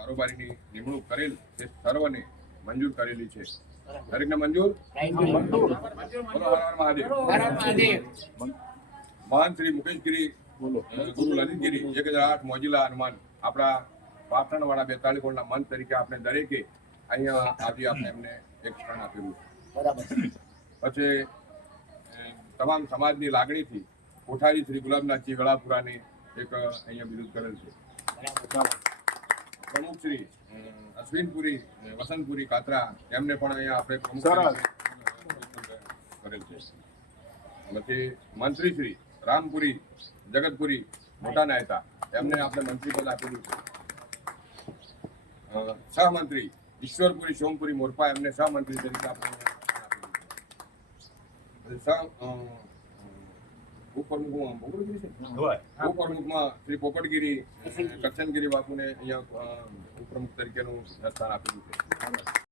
કારોબારીની નિમણૂક કરેલ તે સર્વને મંજૂર કરેલી છે. દરેકને મંજૂર? બોલો હર હર મહાદેવ. મહાન શ્રી મુકેશગીરી ગુરુ લલિતગીરી 1008 મોજીલા હનુમાન આપણા પાટણવાળા 42 કોણના મંત તરીકે આપણે દરેકે અહીંયા આજે આપણે એમને એક સ્થાન આપેલું. પછી તમામ સમાજની લાગણીથી કોઠારી શ્રી ગુલાબનાથજી ગળાપુરાને એક અહીંયા વિરુદ્ધ કરેલ છે. પ્રમુખ શ્રી અશ્વિનપુરી વસંતપુરી કાતરા એમને પણ અહીંયા આપણે પ્રમુખ કરેલ છે. પછી મંત્રી શ્રી રામપુરી જગતપુરી મોટા નાયતા એમને આપણે મંત્રી પદ આપેલું છે. સહમંત્રી ઈશ્વરપુરી સોમપુરી મોરપા એમને સહમંત્રી તરીકે આપણે ઉપપ્રમુખમાં શ્રી પોપટગીરી કરશનગીરી બાપુને અહીંયા ઉપપ્રમુખ તરીકેનું સ્થાન આપેલું છે.